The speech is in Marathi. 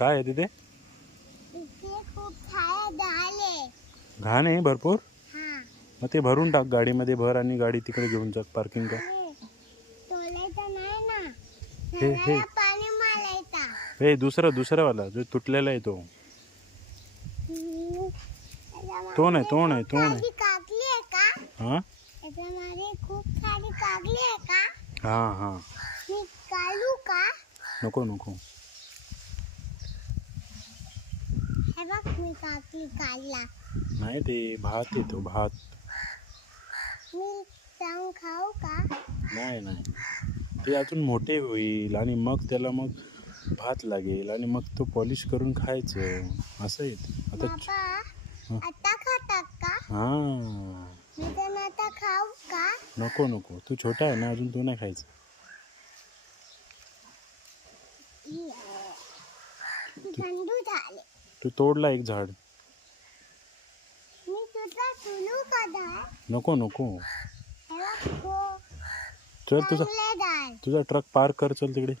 काय आहे तिथे? इथे खूप सारे झाले. घाण आहे भरपूर. हा. मग ते भरून टाक गाडीमध्ये भर आणि गाडी तिकडे घेऊन जा पार्किंग कर. तोलायचं नाही ना. हे नळाला पाणी मारायचं. हे दुसरा वाला जो तुटलेला आहे तो. तो नाही. खाली कागली आहे का? हा याच्यामध्ये खूप सारी कागली आहे का? हा मी काढू का? नको. हे बघ मी कागली काढला. नाही ते भात येतो भात. मी जाऊन खाऊ का? नाही ते अजून मोठे होईल आणि मग त्याला मग भात लागेल आणि मग तो पॉलिश करून खायचं असं आहे आता. बाबा आता खातात का? हा मी तर आता खाऊ का? नको तू छोटा आहे ना अजून, तू नाही खायचं. थंडू झाले. तू तोडला एक झाड. मी तुझा तुलू का झाड? नको हे बघ, हो. चल चांगले झाड. तुझा ट्रक पार्क कर, चल तिकडे.